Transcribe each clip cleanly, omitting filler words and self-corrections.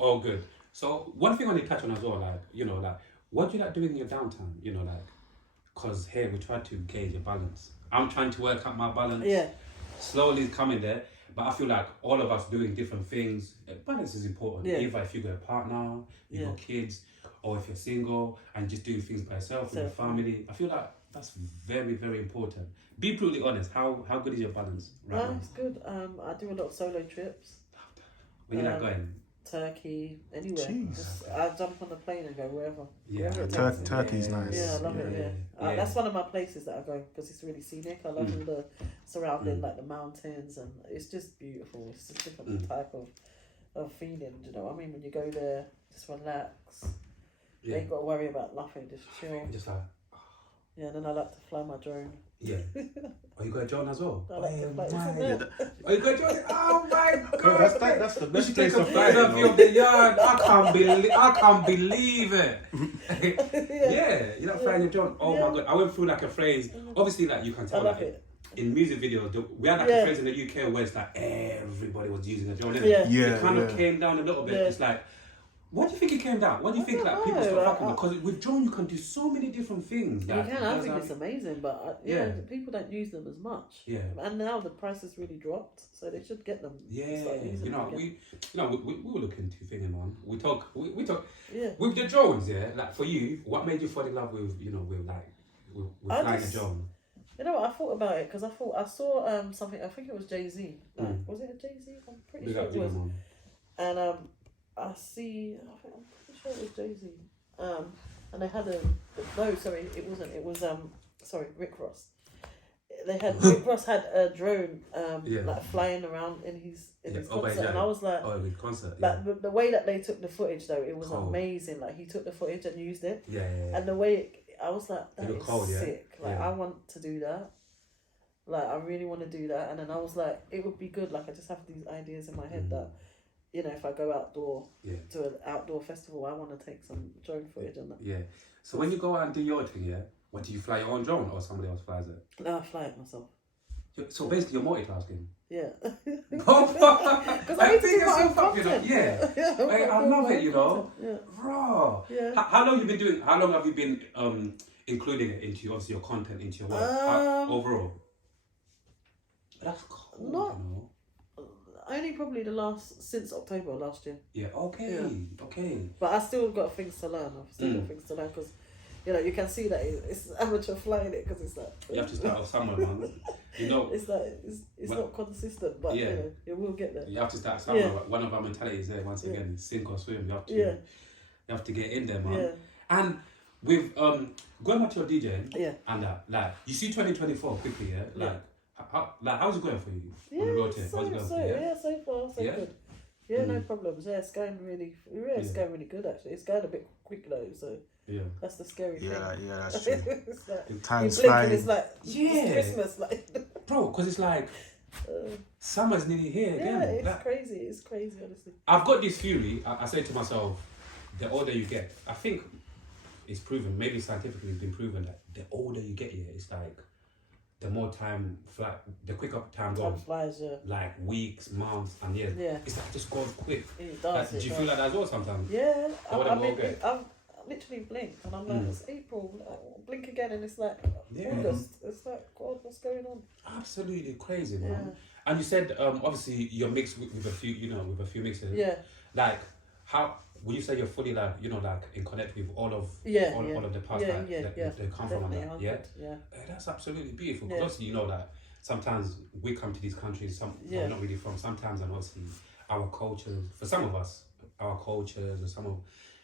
All good. So one thing I want to touch on as well, like, you know, like, what do you like doing in your downtime? You know, like, because here we try to gauge a balance. I'm trying to work out my balance. Yeah. Slowly it's coming there. But I feel like all of us doing different things. Balance is important. Yeah. Either if you got a partner, you got kids, or if you're single and just doing things by yourself with your family. I feel like that's very, very important. Be brutally honest. How good is your balance right now? It's good. I do a lot of solo trips. Where you like going? Turkey, anywhere. Jeez. Just, I jump on the plane and go wherever. Yeah, Wherever it takes me. Turkey's nice. Yeah, I love it. Yeah. That's one of my places that I go because it's really scenic. I love all the surrounding, like the mountains, and it's just beautiful. It's just a different type of feeling. You know what I mean? When you go there, just relax. You ain't got to worry about nothing. Just chill. Just like. Yeah, and then I like to fly my drone. Yeah. Oh, you got a drone as well? I like to fly. Oh, you got a drone? Oh my god! That's the best You should place take a to fly. photo of you of the yard. I can't believe it. Yeah, you're not flying your drone. Oh my god! I went through like a phrase. Obviously, like you can tell. I love like, it. In music videos, we had like a phrase in the UK where it's like everybody was using a drone. It kind of came down a little bit. It's like, what do you think it came down? What do you think like people start fucking with? Because with drone you can do so many different things. You can. I think it's amazing, but people don't use them as much. Yeah. And now the price has really dropped, so they should get them. Yeah. We were looking to thinking on. We talk. Yeah. With the drones, yeah. Like for you, what made you fall in love with flying a drone? You know what? I thought about it because I saw something. I think it was Jay-Z. Was it a Jay-Z? I'm pretty sure it was. And I'm pretty sure it was Jay-Z. And they had it wasn't. It was Rick Ross. Rick Ross had a drone like flying around in his concert, and I was like, like the way that they took the footage though, it was amazing. Like he took the footage and used it. And the way I was like, that is sick. Like I want to do that. Like I really want to do that. And then I was like, it would be good. Like I just have these ideas in my head that, you know, if I go outdoor to an outdoor festival, I want to take some drone footage and that. Yeah. So when you go out and do your thing, what do you fly your own drone or somebody else flies it? No, I fly it myself. So basically, you're multitasking. Yeah. Because I think it's so fucking I love it, you know. Yeah. Raw. Yeah. How long have you been including it into obviously your content into your work overall? That's cool. You know. Only probably since October last year. Yeah. Okay. But I still got things to learn. I've still got things to learn because, you know, you can see that it's amateur flying it because it's like you have to start off somewhere, man. You know, it's like it's not consistent, but you know, it will get there. You have to start somewhere. One of our mentalities there once again is sink or swim. You have to get in there, man. Yeah. And with going back to your DJing, and like you see 2024 quickly, how's it going for you on the road here? So far so good. Yeah, no problems. Yeah, it's going really good actually. It's going a bit quick though, so that's the scary thing. Yeah, that's true. It's like, time's flying. It's like it's Christmas, like bro, because it's like summer's nearly here again. Yeah, it's like, crazy. It's crazy, honestly. I've got this theory. I say to myself, the older you get, I think it's proven, maybe scientifically it's been proven that the older you get here, it's like the more time the quicker time goes. Time flies, like weeks, months, and years. Yeah. It's like it just goes quick. It does. Do you feel like that as well sometimes? Yeah. I've literally blinked and I'm like, it's April. Like, blink again and it's like August. It's like, God, what's going on? Absolutely crazy, man. Yeah. And you said obviously you're mixed with a few mixes. Yeah. Like how would you say you're fully like in connect with all of the past that they come from and that? Yeah. That's absolutely beautiful. Because obviously you know that sometimes we come to these countries, we're not really from sometimes, and obviously our cultures, for some of us, our cultures or some of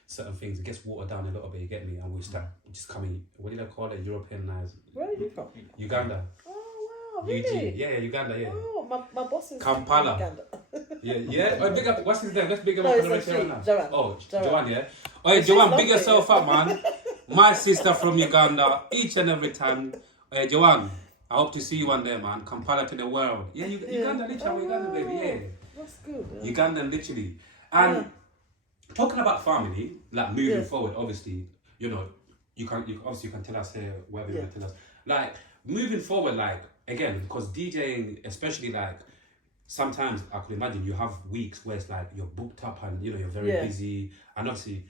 certain things, it gets watered down a little bit, you get me? And we start just coming, what did I call it? Europeanized. Where are you from? Uganda. Oh, wow, really? UG. Yeah, Uganda, yeah. Oh, my boss is Kampala. from Uganda. Yeah. Oh, big up, what's his name? Let's big him no, up it's on the actually right now. Joanne. Oh, Joanne, yeah. Oh, yeah, Joanne, big yourself up, man. My sister from Uganda, each and every time. Joanne, I hope to see you one day, man. Kampala to the world. Yeah, Uganda, literally, Uganda, baby, yeah. That's good. Yeah. Uganda, literally. And talking about family, like moving forward, obviously, you can tell us here wherever you want to tell us. Like, moving forward, like, again, because DJing, especially like, sometimes I could imagine you have weeks where it's like you're booked up and you know you're very busy, and obviously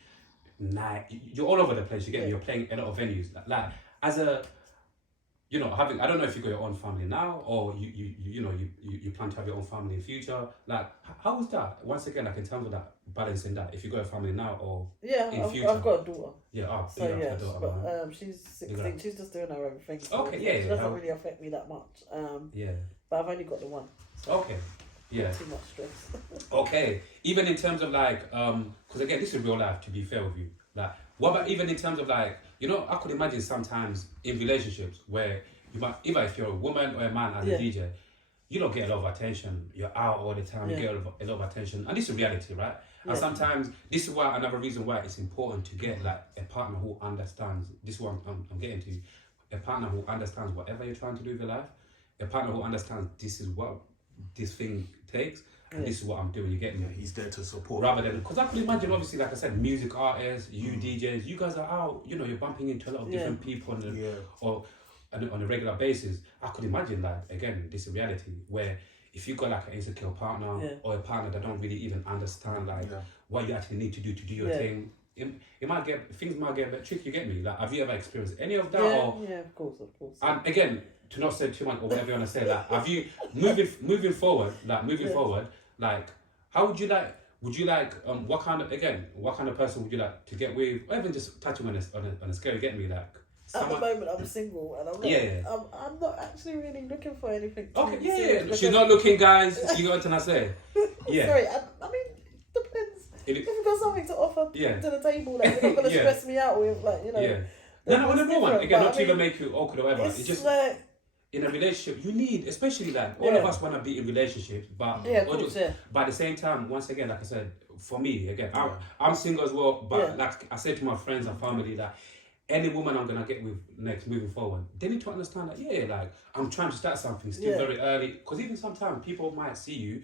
you're all over the place. You get me? You're playing a lot of venues. Like as a, you know, having, I don't know if you got your own family now or you plan to have your own family in future. Like how is that? Once again, like in terms of that balancing that, if you got a family now or in future. I've got a daughter. Yeah, so yeah, a daughter, but she's 16. She's just doing her own thing. So okay, it doesn't really affect me that much. But I've only got the one. So okay. Yeah. Too much stress. Okay. Even in terms of like, because again, this is real life. To be fair with you, like, what about even in terms of like, you know, I could imagine sometimes in relationships where you might, either if you're a woman or a man as a DJ, you don't get a lot of attention. You're out all the time. You get a lot of attention, and this is reality, right? And sometimes this is why another reason why it's important to get like a partner who understands. This is what I'm getting to. A partner who understands whatever you're trying to do with your life. A partner who understands this is what this thing takes, and this is what I'm doing. You get me? He's there to support. Rather than, because I could imagine, obviously, like I said, music artists, you DJs, you guys are out. You know, you're bumping into a lot of different people on a regular basis. I could imagine, like, again, this is reality where if you got like an insecure partner or a partner that don't really even understand like what you actually need to do your thing, it might get, things might get a bit tricky. You get me? Like, have you ever experienced any of that? Yeah, of course. And again, to not say too much or whatever you want to say, like, have you moving forward, like, how would you like, what kind of person would you like to get with, or even just touching on a scale, you get me? Like, at the moment I'm single and I'm not actually really looking for anything. She's not looking, guys. You got what I say? Yeah. Sorry, I mean, depends. If you've got something to offer to the table that you're not going to stress me out with, like, you know. Yeah. No, on the real one, again, not to even make you awkward or whatever. It's just like, in a relationship, you need, especially like, all of us want to be in relationships, but but at the same time, once again, like I said, for me, again, I'm single as well, but like I said to my friends and family, that any woman I'm gonna get with next, moving forward, they need to understand that, like, I'm trying to start something still very early, because even sometimes people might see you,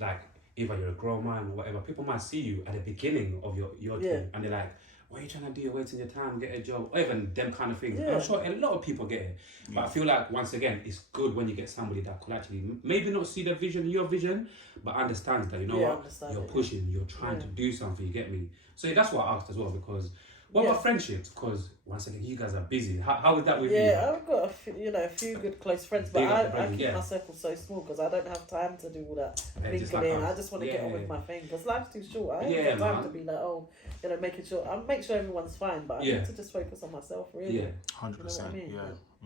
like, either you're a grown man or whatever, people might see you at the beginning of your thing, and they're like, what are you trying to do? You're wasting your time, get a job, or even them kind of things. I'm sure a lot of people get it. But I feel like, once again, it's good when you get somebody that could actually maybe not see the vision, your vision, but understands that, you know what, you're pushing, you're trying to do something, you get me? So that's what I asked as well, because what about friendships? Because once again, you guys are busy. How is that with you? Yeah, I've got a few good close friends, but I keep my circle so small because I don't have time to do all that mingling. I just want to get on with my thing because life's too short. I ain't got time to be like, making sure I make sure everyone's fine, but I need to just focus on myself, really. Yeah, 100%. You know what I mean?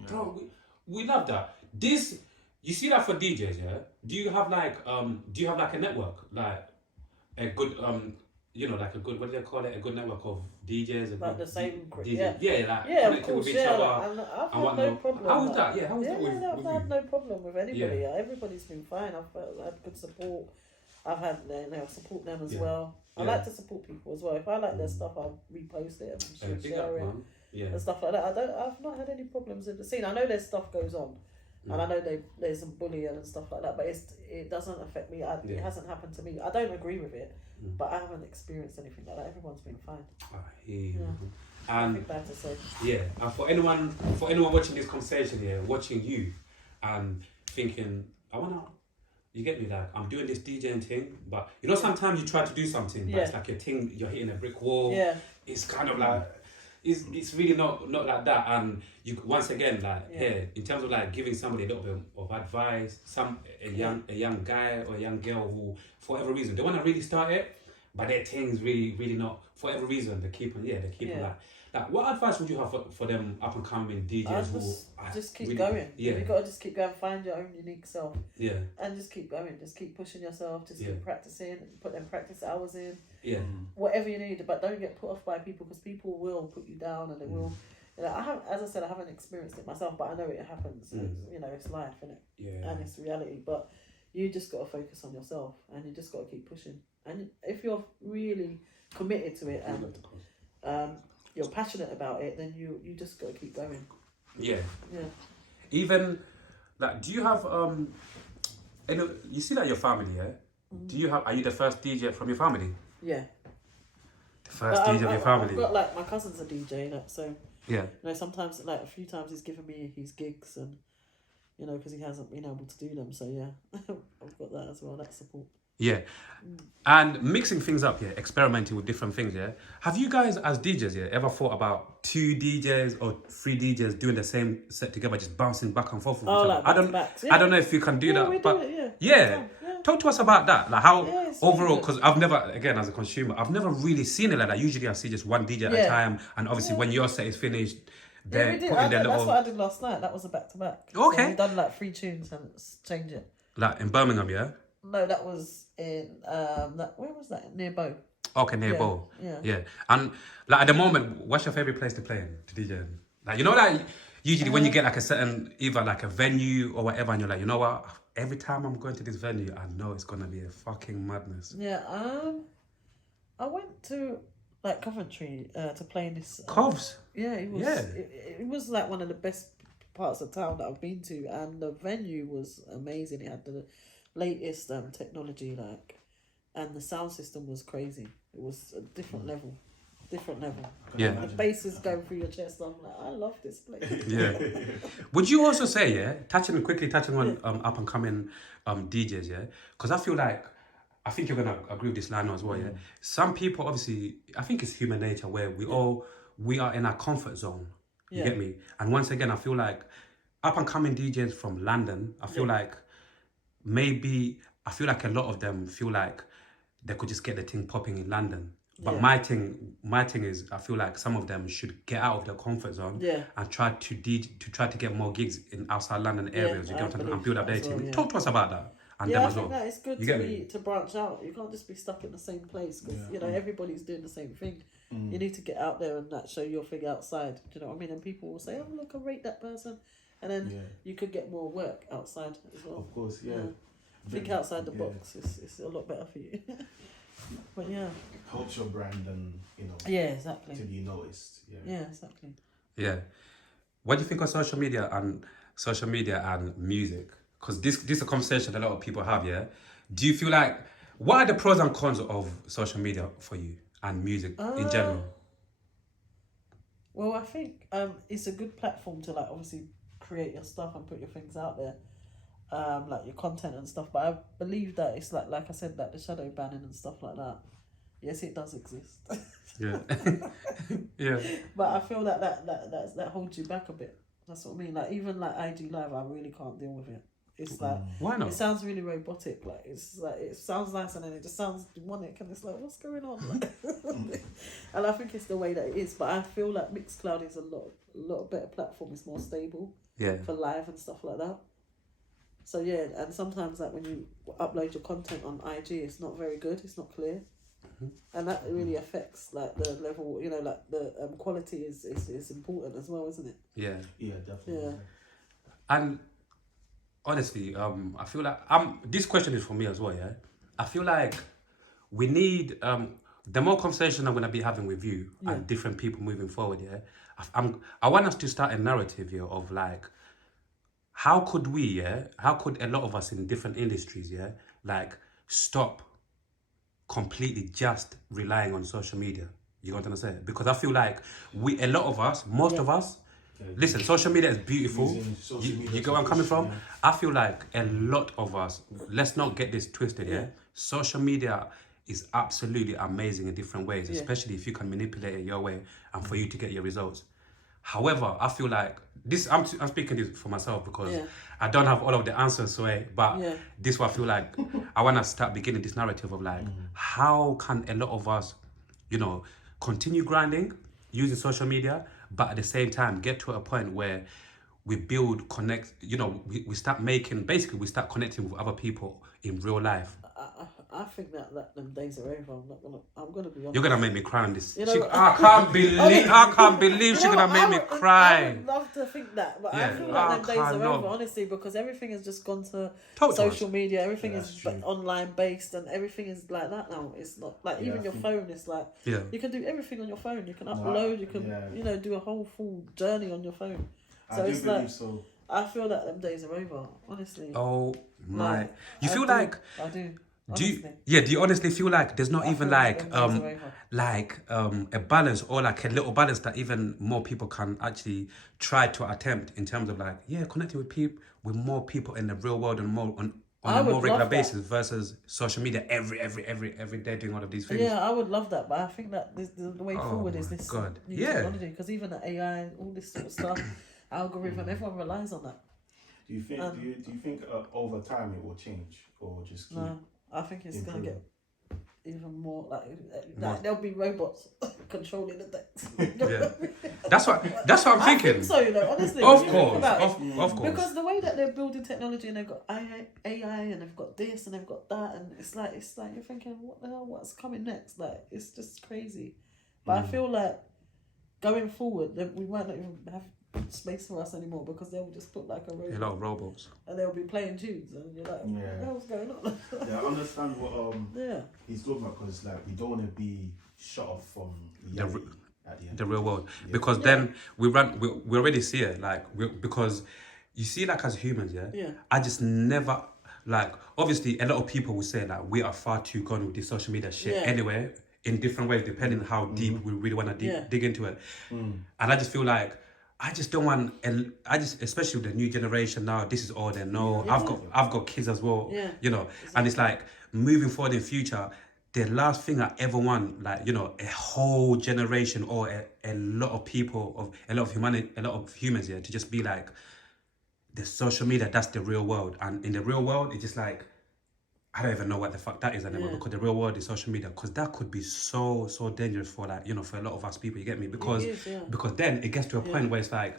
Bro, we love that. This, you see that for DJs, yeah? Do you have like a network, like a good like a good, what do they call it? A good network of DJs, like the same group, connecting with each other. And I've had no problem. How is that? How is that with I've had no problem with anybody. Everybody's been fine. I've had good support. I've had support them as well. I like to support people as well. If I like their stuff, I'll repost it and share it and stuff like that. I've not had any problems in the scene. I know there's stuff goes on. And I know there's some bullying and stuff like that, but it doesn't affect me. It hasn't happened to me. I don't agree with it, but I haven't experienced anything like that. Everyone's been fine. I hear you. And I think bad to say. Yeah, and for anyone watching this conversation here, watching you, and thinking, you get me, like, I'm doing this DJing thing, but you know sometimes you try to do something, but it's like your thing, you're hitting a brick wall. Yeah. It's kind of like. It's really not like that, and you once again in terms of like giving somebody a little bit of advice, a young guy or a young girl who for whatever reason they want to really start it, but their thing's really not, for whatever reason they keep on like what advice would you have for them up and coming DJs just keep going. You gotta just keep going, find your own unique self. And just keep going, just keep pushing yourself, just keep practicing, put them practice hours in. Whatever you need, but don't get put off by people, because people will put you down and they will. I haven't experienced it myself, but I know it happens. It's life, isn't it? And it's reality. But you just gotta focus on yourself, and you just gotta keep pushing. And if you're really committed to it and you're passionate about it, then you just gotta keep going. Even like, do you have you see that your family, are you the first DJ from your family? Yeah. The first DJ of your family. I've got like my cousin's a DJ, so sometimes like a few times he's given me his gigs, and you know, because he hasn't been able to do them. So yeah, I've got that as well. That support. Yeah. And mixing things up, experimenting with different things, Have you guys as DJs, ever thought about 2 DJs or 3 DJs doing the same set together, just bouncing back and forth with each other? Like back-to-backs, I don't know if you can do that, we but do it, yeah. Talk to us about that, like how overall, really because I've never, again, as a consumer, I've never really seen it like that. Usually I see just one DJ at a time, and obviously when your set is finished, they're putting their little... That's what I did last night. That was a back-to-back. Okay. So we done like 3 tunes and change it. Like in Birmingham, yeah? No, that was in where was that? Near Bow. Okay, near Bow. Yeah. And like at the moment, what's your favourite place to play in, to DJ in? Like, you know, like usually when you get like a certain, either like a venue or whatever, and you're like, you know what, every time I'm going to this venue, I know it's gonna be a fucking madness. Yeah. I went to like Coventry to play in this. Covs. Yeah, it was. Yeah. It was like one of the best parts of town that I've been to, and the venue was amazing. It had the latest technology, like, and the sound system was crazy. It was a different level. Yeah, the bass is going through your chest. I'm like, I love this place. Yeah. Would you also say, touching on up and coming DJs, because I feel like, I think you're gonna agree with this line as well, Some people, obviously, I think it's human nature where we are in our comfort zone. You get me? And once again, I feel like up and coming DJs from London, I feel like a lot of them feel like they could just get the thing popping in London. But my thing is, I feel like some of them should get out of their comfort zone and try to get more gigs in outside London areas. You get what I'm saying? And build up their team. Talk to us about that. And them as well. I think that it's good to branch out. You can't just be stuck in the same place because you know everybody's doing the same thing. You need to get out there and show your thing outside. Do you know what I mean? And people will say, "Oh, look, I rate that person," and then you could get more work outside as well. Of course, Think outside the box. It's a lot better for you. But helps your brand and exactly to be noticed. Exactly. What do you think of social media and music? Because this is a conversation a lot of people have. Do you feel like, what are the pros and cons of social media for you and music in general? Well, I think it's a good platform to obviously create your stuff and put your things out there. Like your content and stuff, but I believe that it's like I said, that the shadow banning and stuff like that. Yes, it does exist. But I feel that holds you back a bit. That's what I mean. Like even IG Live, I really can't deal with it. It's like, why not? It sounds really robotic. Like it's like it sounds nice and then it just sounds demonic, and it's like, what's going on? And I think it's the way that it is. But I feel like Mixcloud is a lot better platform. It's more stable. For live and stuff like that. So and sometimes when you upload your content on IG, it's not very good. It's not clear, and that really affects the level. The quality is important as well, isn't it? Yeah, definitely. Yeah. And honestly, I feel like this question is for me as well. I feel like we need the more conversation I'm gonna be having with you and different people moving forward. I want us to start a narrative here of how could a lot of us in different industries, stop completely just relying on social media? You know what I'm saying? Because I feel like most of us, listen, social media is beautiful. You get where I'm coming from? Yeah. I feel like a lot of us, let's not get this twisted, Social media is absolutely amazing in different ways, especially if you can manipulate it your way and for you to get your results. However, I feel like this, I'm speaking this for myself because I don't have all of the answers, but this is what I feel like. I want to start beginning this narrative of how can a lot of us, continue grinding, using social media, but at the same time get to a point where we we start connecting with other people in real life. I think that them days are over. I'm gonna be honest. You're gonna make me cry on this. I can't believe she's gonna make me cry. I would love to think that, but I feel like them days are over, honestly, because everything has just gone to social media. Everything is online based, and everything is like that now. It's not even your phone. It's you can do everything on your phone. You can upload. You can do a whole full journey on your phone. So it's so. I feel that them days are over, honestly. Oh my! You feel like I do. Do you honestly feel like there's not even a balance or a little balance that even more people can actually try to attempt in terms of connecting with people with more people in the real world and more on a more regular basis versus social media every day doing all of these things. Yeah, I would love that, but I think that the way forward is this new technology, because even the AI, all this sort of stuff, algorithm, everyone relies on that. Do you think? Do you think over time it will change or just keep? No, I think it's gonna get even more like there'll be robots controlling the decks. That's what I'm thinking. I think so, honestly. Of course. Because the way that they're building technology and they've got AI and they've got this and they've got that, and it's like you're thinking, what the hell? What's coming next? Like, it's just crazy. But I feel like going forward, we might not even have space for us anymore, because they'll just put like a lot of robots and they'll be playing tunes and you're like, what the hell's going on? I understand what he's talking about, because like we don't want to be shut off from the real world, because then we already see it, like because you see, like, as humans, I just never, like, obviously a lot of people will say like we are far too gone with this social media shit anyway, in different ways depending on how deep we really want to dig into it. And I just feel like I just don't want, especially with the new generation now, this is all they know. I've got kids as well, and it's like, moving forward in future, the last thing I ever want, like, a whole generation or a lot of people, a lot of humans to just be like, the social media, that's the real world. And in the real world, it's just like, I don't even know what the fuck that is anymore, because the real world is social media, because that could be so dangerous for, like, for a lot of us people, you get me? Because then it gets to a point where it's like,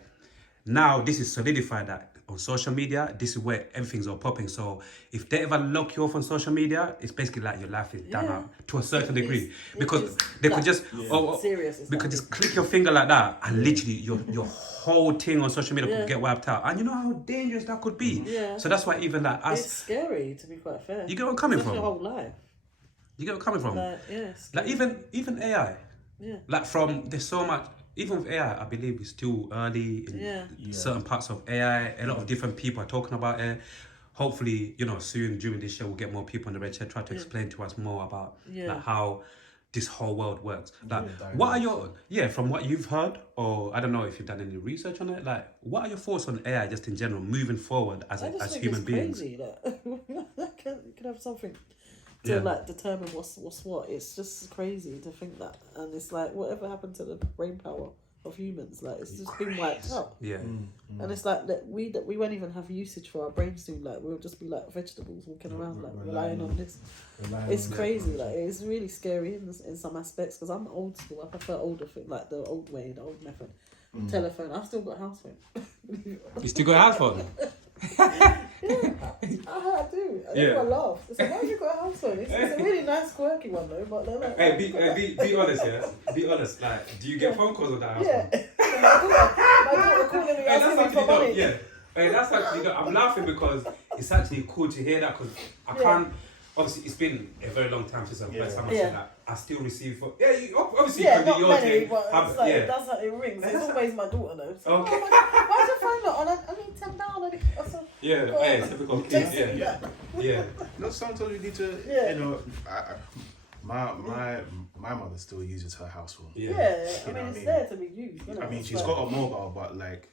now this is solidified that on social media, this is where everything's all popping. So if they ever lock you off on social media, it's basically like your life is done out to a certain degree, because they could just just click your finger like that, and literally your whole thing on social media could get wiped out. And you know how dangerous that could be. So that's why even like us, it's scary, to be quite fair. You get what I'm coming from? Your whole life. You get what I'm coming from? Like even AI. Like there's so much. Even with AI, I believe it's still early in certain parts of AI. A lot of different people are talking about it. Hopefully, soon during this show, we'll get more people on the red chair, try to explain to us more about like how this whole world works. Like, what are your, from what you've heard, or I don't know if you've done any research on it, like, what are your thoughts on AI just in general, moving forward as human beings? Crazy, like, you can have something to like determine what's what. It's just crazy to think that, and it's like, whatever happened to the brain power of humans? Like, it's just been wiped out. And it's like that we won't even have usage for our brains soon. Like, we'll just be like vegetables walking around, like relying on this. It's crazy. Like, it's really scary in some aspects, because I'm old school. I prefer older thing, like the old way, the old method. Telephone. I've still got a house phone. You still got a house phone? I do. Everyone laughs. It's like, why have you got a house phone? It's a really nice, quirky one though. But they're like, be honest, Be honest. Like, do you get phone calls on that house phone? My daughter calling me asking me for money. That's actually good. I'm laughing because it's actually cool to hear that, because I can't. Obviously, it's been a very long time since the first time I said that. I still receive phone. Obviously, not many, but it's like, it does. It rings. It's always my daughter though. So, okay. Why's your phone not on? I need $10. Typical kids. Yeah. Sometimes we need to. My mother still uses her house phone. It's there to be used. I mean, she's got a mobile, but like,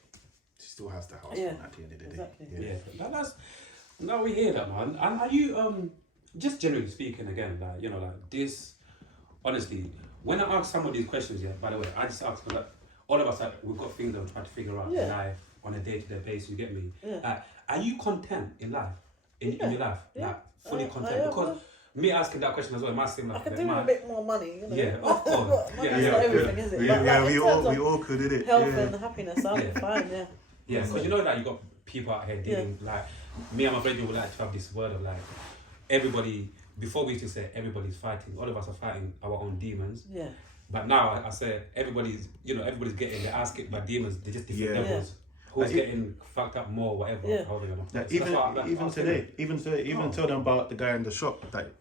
she still has the house phone at the end of the day. No, we hear that, man. And are you just generally speaking, again, like, like this, honestly, when I ask some of these questions, by the way, I just ask, like, all of us, like, we've got things that we try to figure out in life on a day-to-day basis, you get me? Are you content in life? In your life? Like, fully content? Because me asking that question as well, it might seem like, I could do a bit more money, of course. Money's not everything, is it? We all could, did it? Health and happiness, I'm fine, because you know that you got people out here dealing, like, me and my friend would like to have this word of like, everybody, before we used to say everybody's fighting, all of us are fighting our own demons. But now I say everybody's getting their ass kicked by demons, they're just different levels. Who's getting fucked up more, whatever. Even today, tell them about the guy in the shop. That,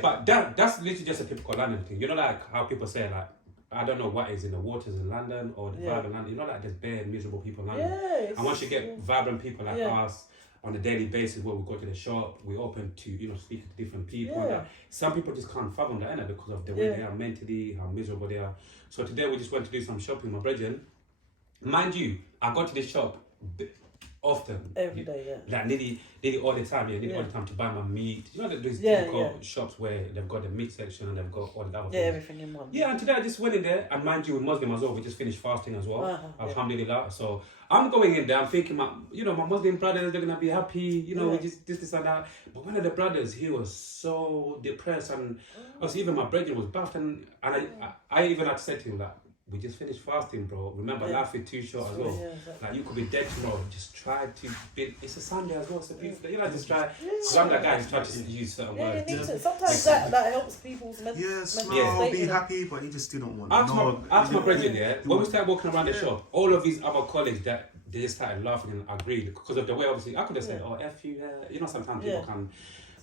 but that's literally just a typical London thing. You know, like how people say, like, I don't know what is in the waters in London or the vibe in London. You know, like there's bare miserable people in London. And once you get vibrant people like us on a daily basis, where we go to the shop, we're open to, speaking to different people. And some people just can't fathom that, innit, because of the way they are mentally, how miserable they are. So today we just went to do some shopping, my brethren. Mind you, I got to this shop often. Every day, yeah. Like nearly all the time, nearly all the time to buy my meat. You know, there's shops where they've got the meat section and they've got all the other things. Everything in one. Yeah, and today I just went in there, and mind you, with Muslim as well, we just finished fasting as well. Alhamdulillah. So I'm going in there, I'm thinking, my Muslim brothers, they're gonna be happy, we just this and that. But one of the brothers, he was so depressed, and also even my brother was buffed, and I even had to say to him that, we just finished fasting, bro. Remember, life is too short as well. Yeah, exactly. Like, you could be dead tomorrow. Just try to be. It's a Sunday as well, so beautiful. Just try. Because I'm that guy who's trying to use certain words. You need to. Sometimes that helps people's mental state. Be happy, but he just didn't want. Ask my brethren, when we started walking around the shop, all of these other colleagues that they just started laughing and agreed because of the way. Obviously, I could have said, "Oh, f you," sometimes people can.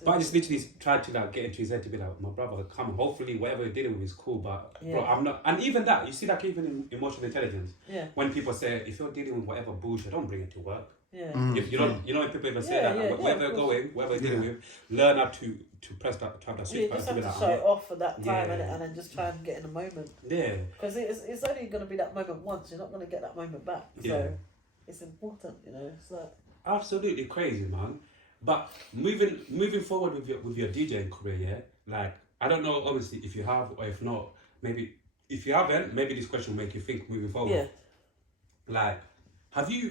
But I just literally tried to get into his head to be like, my brother, come on, hopefully whatever you're dealing with is cool, but bro, I'm not. And even that, you see that even in emotional intelligence, when people say, if you're dealing with whatever bullshit, don't bring it to work. If you don't, when people even say that, wherever you're going, whatever you're dealing with, learn how to press that, to have that switch. You just have to shut it off for that time and then just try and get in the moment. Yeah. Because it's only going to be that moment once. You're not going to get that moment back. So it's important, It's like absolutely crazy, man. But moving forward with your DJing career, like, I don't know, obviously, if you have or if not, maybe if you haven't, maybe this question will make you think moving forward. Yeah. Like, have you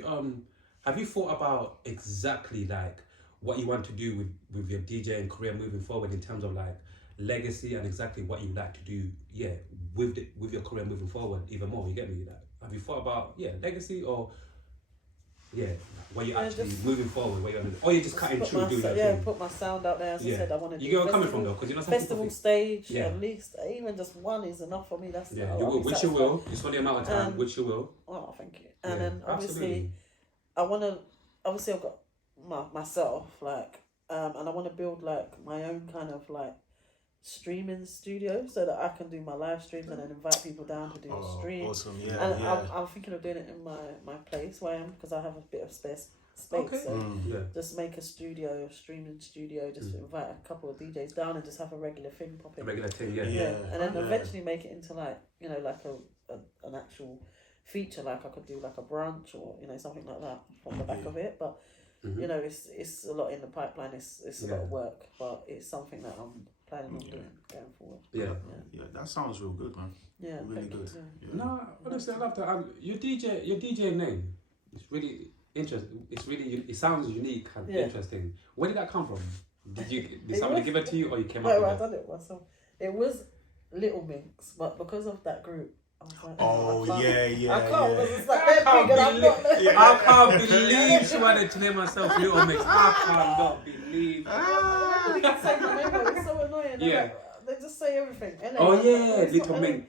thought about exactly like what you want to do with your DJing career moving forward in terms of like legacy and exactly what you'd like to do, with your career moving forward even more? You get me? Like, have you thought about legacy or? Yeah, where you're actually moving forward, or you're just cutting through doing that thing. Put my sound out there, as I said, I want to do you get where I'm coming from though, because festival stage, at least, even just one is enough for me, that's you will, which you will, it's only a matter of time, which you will. Oh, thank you. And then obviously, I want to, I've got myself, like, and I want to build like my own kind of like streaming studio so that I can do my live streams and then invite people down to do a stream. Awesome, I'm thinking of doing it in my place where I am, because I have a bit of space. Okay. So just make a streaming studio, just invite a couple of DJs down and just have a regular thing popping. Regular thing, and then eventually make it into like, like an actual feature, like I could do like a brunch or something like that from the back of it, but it's a lot in the pipeline. It's a lot of work, but it's something that I'm planning on doing going forward. Yeah, that sounds real good, man. Yeah, really good. No, honestly, I love that. Your DJ name, it's really interesting. It sounds unique and interesting. Where did that come from? Did somebody give it to you, or you came up with it? I done it myself. It was Little Minx, but because of that group, I was like, I can't because it's like that big and I'm not. I can't believe she wanted to name herself Little Minx. I cannot believe. They can say my name, it's so annoying. They just say everything. Little Minx.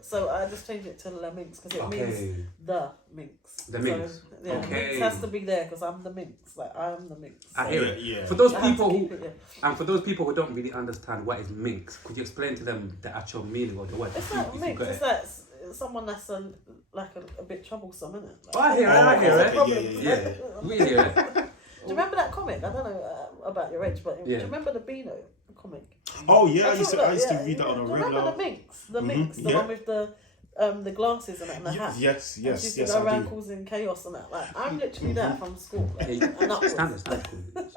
So I just changed it to La Minx because it means the Minx. The Minx. So, Minx has to be there because I'm the Minx. Like, I'm the Minx. I hear it. Yeah. For those people who don't really understand what is Minx, could you explain to them the actual meaning of the word? It's like Minx. It's like someone that's a bit troublesome, isn't it? Like, I hear it. We hear it. Do you remember that comic? I don't know about your age, but do you remember the Beano comic? Oh yeah, I used to read that on a regular. Remember the Minx? The Minx, the one with the glasses and the hat. Yes, and she used to go around causing chaos and that. Like, I'm literally that from school. Like, and upwards. Stand cool.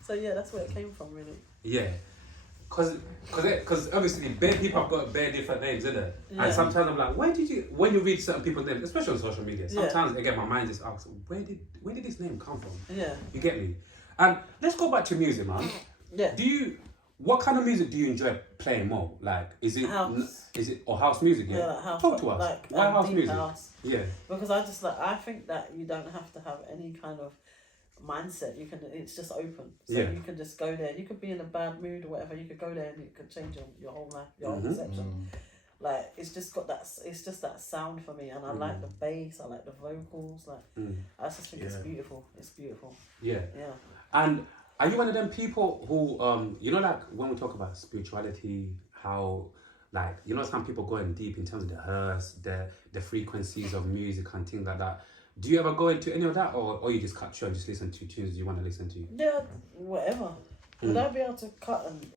So that's where it came from, really. Yeah. Because obviously bare people have got bare different names, isn't it? Yeah. And sometimes I'm like, when you read certain people's names, especially on social media, sometimes again my mind just asks, where did this name come from? Yeah. You get me? And let's go back to music, man. Yeah. What kind of music do you enjoy playing more? Like, is it house music? Yeah. Like house. Talk to us. Like, why house music? House. Yeah. Because I think that you don't have to have any kind of mindset. It's just open, so you can just go there. You could be in a bad mood or whatever, you could go there and you could change your whole life, your whole perception. Like, it's just that sound for me, and I like the bass, I like the vocals, like I just think it's beautiful. Yeah. And are you one of them people who like when we talk about spirituality, how like some people go in deep in terms of the hertz, the frequencies of music and things like that? Do you ever go into any of that, or you just cut through and just listen to tunes you want to listen to? Yeah, whatever. Would I be able to cut